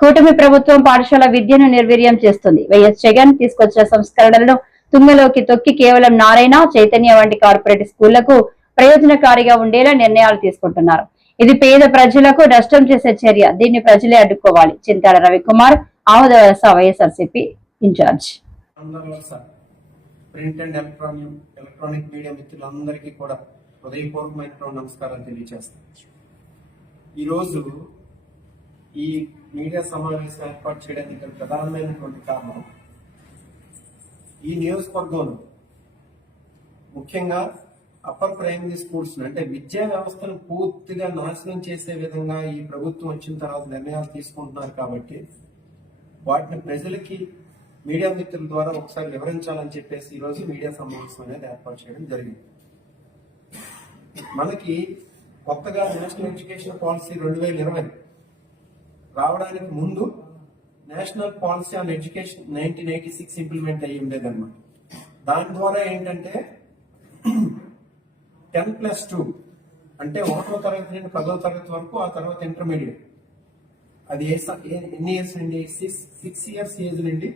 కూటమి ప్రభుత్వం పాఠశాల విద్యను నిర్వీర్యం చేస్తుంది. వైఎస్ జగన్ తీసుకొచ్చిన సంస్కరణలను తుంగలోకి తొక్కి కేవలం నారాయణ చైతన్య వంటి కార్పొరేట్ స్కూళ్ళకు ప్రయోజనకారిగా ఉండేలా నిర్ణయాలు తీసుకుంటున్నారు. ఇది పేద ప్రజలకు నష్టం చేసే చర్య. దీన్ని ప్రజలే అడ్డుకోవాలి. Chintada Ravikumar ఆమోదవలస YSRCP in charge. Print and electronic electronic media మిత్రులందరికీ కూడా హృదయపూర్వకమైనటువంటి నమస్కారం తెలియజేస్తాను ఈరోజు ఈ మీడియా సమావేశం ఏర్పాటు చేయడానికి ప్రధానమైనటువంటి కారణం ఈ నియోజకవర్గంలో ముఖ్యంగా అప్పర్ ప్రైమరీ స్కూల్స్ అంటే విద్యా వ్యవస్థను పూర్తిగా నాశనం చేసే విధంగా ఈ ప్రభుత్వం వచ్చిన తర్వాత నిర్ణయాలు తీసుకుంటున్నారు కాబట్టి వాటిని ప్రజలకి మీడియా మిత్రుల ద్వారా ఒకసారి వివరించాలని చెప్పేసి ఈరోజు మీడియా సమావేశం అనేది ఏర్పాటు చేయడం జరిగింది. మనకి కొత్తగా నేషనల్ ఎడ్యుకేషన్ పాలసీ రెండు వేల ఇరవై రావడానికి ముందు national policy on education nineteen eighty six implement అయ్యి ఉండేదన్నమాట. దాని ద్వారా ఏంటంటే టెన్ ప్లస్ టూ అంటే ఒకటో తరగతి నుండి పదో తరగతి వరకు ఆ తర్వాత ఇంటర్మీడియట్. అది ఏ స- ఏ- ఎన్ని ఇయర్స్ నుండి? సిక్స్ సిక్స్ ఇయర్స్ ఏజ్ నుండి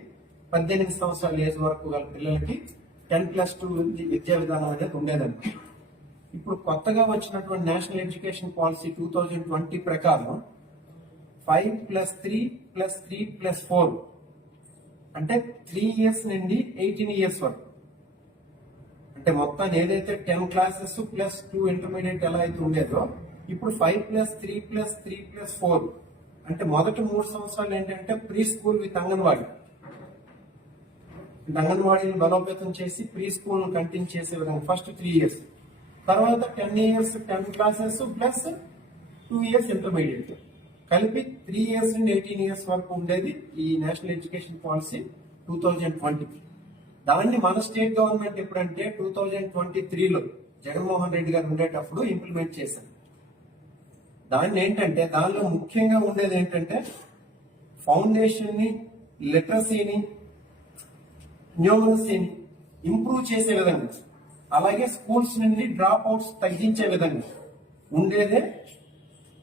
పద్దెనిమిది సంవత్సరాల ఏజ్ వరకు గల పిల్లలకి టెన్ ప్లస్ టూ విద్యా విధానం అనేది ఉండేదన్నమాట. ఇప్పుడు కొత్తగా వచ్చినటువంటి national education policy two thousand twenty ప్రకారం five plus three plus three plus four అంటే త్రీ ఇయర్స్ నుండి ఎయిటీన్ ఇయర్స్ వరకు. అంటే మొత్తం ఏదైతే ten classes plus two intermediate ఎలా అయితే ఉండేదో ఇప్పుడు five plus three plus three plus four అంటే మొదటి మూడు సంవత్సరాలు ఏంటంటే ప్రీ స్కూల్ విత్ అంగన్వాడీ. అంగన్వాడిని అంగన్వాడీని బలోపేతం చేసి ప్రీ స్కూల్ కంటిన్యూ చేసే విధంగా ఫస్ట్ త్రీ ఇయర్స్ తర్వాత ten years ten classes plus two years intermediate కలిపి త్రీ ఇయర్స్ నుండి ఎయిటీన్ ఇయర్స్ వరకు ఉండేది ఈ national education policy two thousand twenty దాన్ని మన స్టేట్ గవర్నమెంట్ ఎప్పుడంటే టూ థౌజండ్ ట్వంటీ త్రీలో జగన్మోహన్ రెడ్డి గారు ఉండేటప్పుడు ఇంప్లిమెంట్ చేశారు. దాన్ని ఏంటంటే దానిలో ముఖ్యంగా ఉండేది ఏంటంటే ఫౌండేషన్ని లిటరసీని న్యూమరసీని ఇంప్రూవ్ చేసే విధంగా అలాగే స్కూల్స్ నుండి డ్రాప్ అవుట్స్ తగ్గించే విధంగా ఉండేదే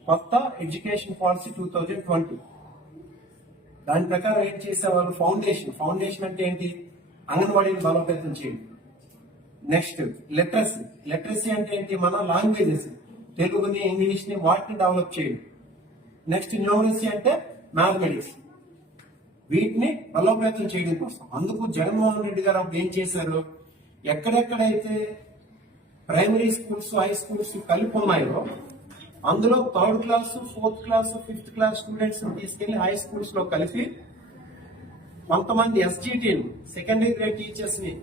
కొత్త education policy two thousand twenty దాని ప్రకారం ఏం చేసేవాళ్ళు? ఫౌండేషన్. ఫౌండేషన్ అంటే ఏంటి? అంగన్వాడీని బలోపేతం చేయండి. Next literacy. లిటరసీ అంటే ఏంటి? మన లాంగ్వేజెస్. తెలుగుని ఇంగ్లీష్ని వాటిని డెవలప్ చేయండి. నెక్స్ట్ న్యూమరసీ అంటే మ్యాథమెటిక్స్. వీటిని బలోపేతం చేయడం కోసం. అందుకు జగన్మోహన్ రెడ్డి గారు అప్పుడు ఏం చేశారు? ఎక్కడెక్కడైతే ప్రైమరీ స్కూల్స్ హై స్కూల్స్ కలిపి ఉన్నాయో అందులో third class fourth class fifth class students తీసుకెళ్ళి హై స్కూల్స్లో కలిసి కొంతమంది ఎస్జిటి సెకండరీ గ్రేడ్ టీచర్స్ని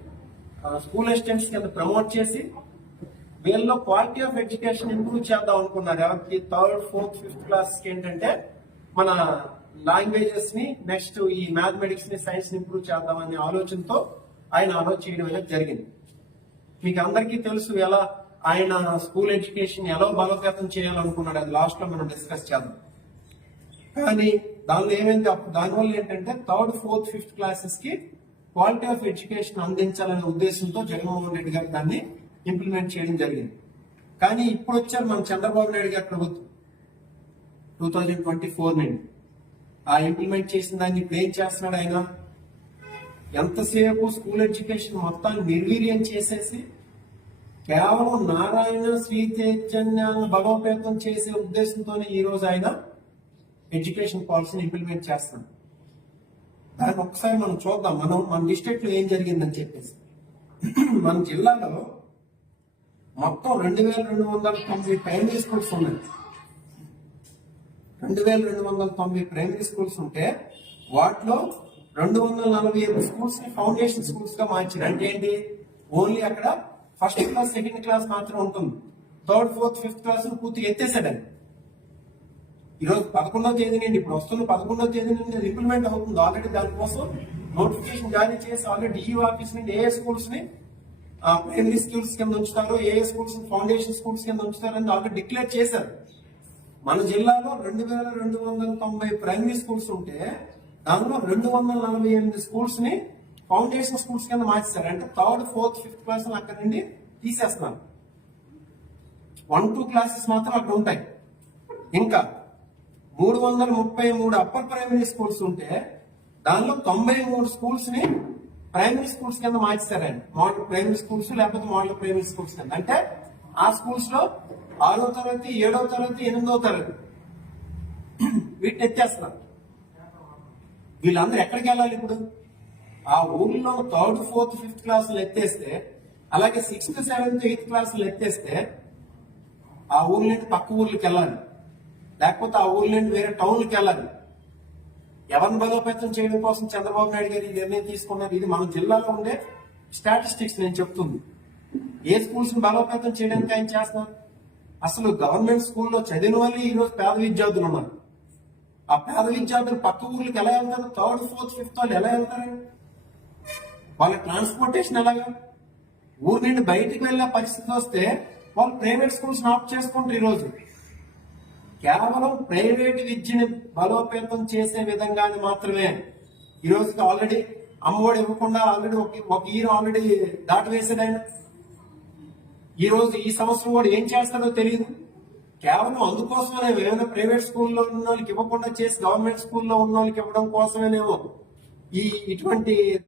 స్కూల్ అసిస్టెంట్స్ కింద ప్రమోట్ చేసి వీళ్ళలో క్వాలిటీ ఆఫ్ ఎడ్యుకేషన్ ఇంప్రూవ్ చేద్దాం అనుకున్నారు. ఎవరికి థర్డ్ ఫోర్త్ ఫిఫ్త్ క్లాస్కి ఏంటంటే మన లాంగ్వేజెస్ని నెక్స్ట్ ఈ మ్యాథమెటిక్స్ని సైన్స్ని ఇంప్రూవ్ చేద్దామనే ఆలోచనతో ఆయన ఆలోచన చేయడం అనేది జరిగింది. మీకు అందరికీ తెలుసు ఎలా ఆయన స్కూల్ ఎడ్యుకేషన్ ఎలా బలోపేతం చేయాలనుకున్నాడు అది లాస్ట్లో మనం డిస్కస్ చేద్దాం. కానీ దానిలో ఏమైంది? దానివల్ల ఏంటంటే థర్డ్ ఫోర్త్ ఫిఫ్త్ క్లాసెస్కి క్వాలిటీ ఆఫ్ ఎడ్యుకేషన్ అందించాలనే ఉద్దేశంతో జగన్మోహన్ రెడ్డి గారు దాన్ని ఇంప్లిమెంట్ చేయడం జరిగింది. కానీ ఇప్పుడు వచ్చారు మన చంద్రబాబు నాయుడు గారి ప్రభుత్వం టూ థౌజండ్ ట్వంటీ ఫోర్ నుండి. ఆ ఇంప్లిమెంట్ చేసిన దాన్ని ఇప్పుడు ఏం చేస్తున్నాడు ఆయన? ఎంతసేపు స్కూల్ ఎడ్యుకేషన్ మొత్తాన్ని నిర్వీర్యం చేసేసి కేవలం నారాయణ శ్రీ చైతన్యాన్ని బలోపేతం చేసే ఉద్దేశంతోనే ఈ రోజు ఆయన ఎడ్యుకేషన్ పాలసీని ఇంప్లిమెంట్ చేస్తాం దాన్ని ఒకసారి మనం చూద్దాం. మనం మన డిస్ట్రిక్ట్లో ఏం జరిగిందని చెప్పేసి. మన జిల్లాలో మొత్తం రెండు వేల రెండు వందల తొంభై ప్రైమరీ స్కూల్స్ ఉన్నాయి. రెండు వేల రెండు వందల తొంభై ప్రైమరీ స్కూల్స్ ఉంటే వాటిలో రెండు వందల నలభై ఏడు స్కూల్స్ని ఫౌండేషన్ స్కూల్స్గా మార్చారు. అంటే ఏంటి? ఓన్లీ అక్కడ ఫస్ట్ క్లాస్ సెకండ్ క్లాస్ మాత్రం ఉంటుంది. థర్డ్ ఫోర్త్ ఫిఫ్త్ క్లాస్ పూర్తి ఎత్తేసాడని ఈరోజు పదకొండవ తేదీ నుండి ఇప్పుడు వస్తున్న పదకొండవ తేదీ నుండి అది ఇంప్లిమెంట్ అవుతుంది ఆల్రెడీ దానికోసం. నోటిఫికేషన్ జారీ చేసి ఆల్రెడీ ఈ ఆఫీస్ నుండి ఏ స్కూల్స్ని ప్రైమరీ స్కూల్స్ కింద ఉంచుతారు ఏ స్కూల్స్ ఫౌండేషన్ స్కూల్స్ కింద ఉంచుతారు అని ఆల్రెడీ డిక్లేర్ చేశారు. మన జిల్లాలో రెండు వేల రెండు వందల తొంభై ప్రైమరీ స్కూల్స్ ఉంటే దానిలో రెండు వందల నలభై ఎనిమిది స్కూల్స్ని ఫౌండేషన్ స్కూల్స్ కింద మార్చేశారు. అంటే థర్డ్ ఫోర్త్ ఫిఫ్త్ క్లాస్ అక్కడ నుండి తీసేస్తున్నాను వన్ టూ క్లాసెస్ మాత్రం అక్కడ ఉంటాయి. ఇంకా మూడు వందల ముప్పై మూడు అప్పర్ ప్రైమరీ స్కూల్స్ ఉంటే దానిలో తొంభై మూడు స్కూల్స్ని ప్రైమరీ స్కూల్స్ కింద మార్చారండి మోడల్ ప్రైమరీ స్కూల్స్ లేకపోతే మోడల్ ప్రైమరీ స్కూల్స్ కింద. అంటే ఆ స్కూల్స్లో ఆరో తరగతి ఏడో తరగతి ఎనిమిదో తరగతి వీటిని ఎత్తేస్తున్నారు. వీళ్ళందరూ ఎక్కడికి వెళ్ళాలి ఇప్పుడు? ఆ ఊర్లో థర్డ్ ఫోర్త్ ఫిఫ్త్ క్లాసులు ఎత్తేస్తే అలాగే సిక్స్త్ సెవెంత్ ఎయిత్ క్లాసులు ఎత్తేస్తే ఆ ఊర్ల పక్క ఊర్లకి వెళ్ళాలి. లేకపోతే ఆ ఊర్ల నుండి వేరే టౌన్కి వెళ్ళాలి. ఎవరిని బలోపేతం చేయడం కోసం చంద్రబాబు నాయుడు గారు ఈ నిర్ణయం తీసుకున్నారు? ఇది మన జిల్లాలో ఉండే స్టాటిస్టిక్స్ నేను చెప్తుంది. ఏ స్కూల్స్ని బలోపేతం చేయడానికి ఆయన చేస్తున్నారు? అసలు గవర్నమెంట్ స్కూల్లో చదివిన వాళ్ళు ఈ రోజు పేద విద్యార్థులు ఉన్నారు. ఆ పేద విద్యార్థులు పక్క ఊర్లకు ఎలా వెళ్తారు? థర్డ్ ఫోర్త్ ఫిఫ్త్ వాళ్ళు ఎలా వెళ్తారు? వాళ్ళ ట్రాన్స్పోర్టేషన్ ఎలాగా? ఊరి నుండి బయటికి వెళ్ళే పరిస్థితి వస్తే వాళ్ళు ప్రైవేట్ స్కూల్స్ ఆఫ్ చేసుకుంటారు ఈరోజు. కేవలం ప్రైవేట్ విద్యని బలోపేతం చేసే విధంగా మాత్రమే ఈరోజుకి ఆల్రెడీ అమ్మఒడి ఇవ్వకుండా ఆల్రెడీ ఒక ఇయర్ ఆల్రెడీ దాటివేసాడు ఆయన ఈ రోజు ఈ సంవత్సరం కూడా ఏం చేస్తాడో తెలియదు కేవలం అందుకోసమే ఏమైనా ప్రైవేట్ స్కూల్లో ఉన్న వాళ్ళకి ఇవ్వకుండా చేసి గవర్నమెంట్ స్కూల్లో ఉన్న వాళ్ళకి ఇవ్వడం కోసమేనేమో ఈ ఇటువంటి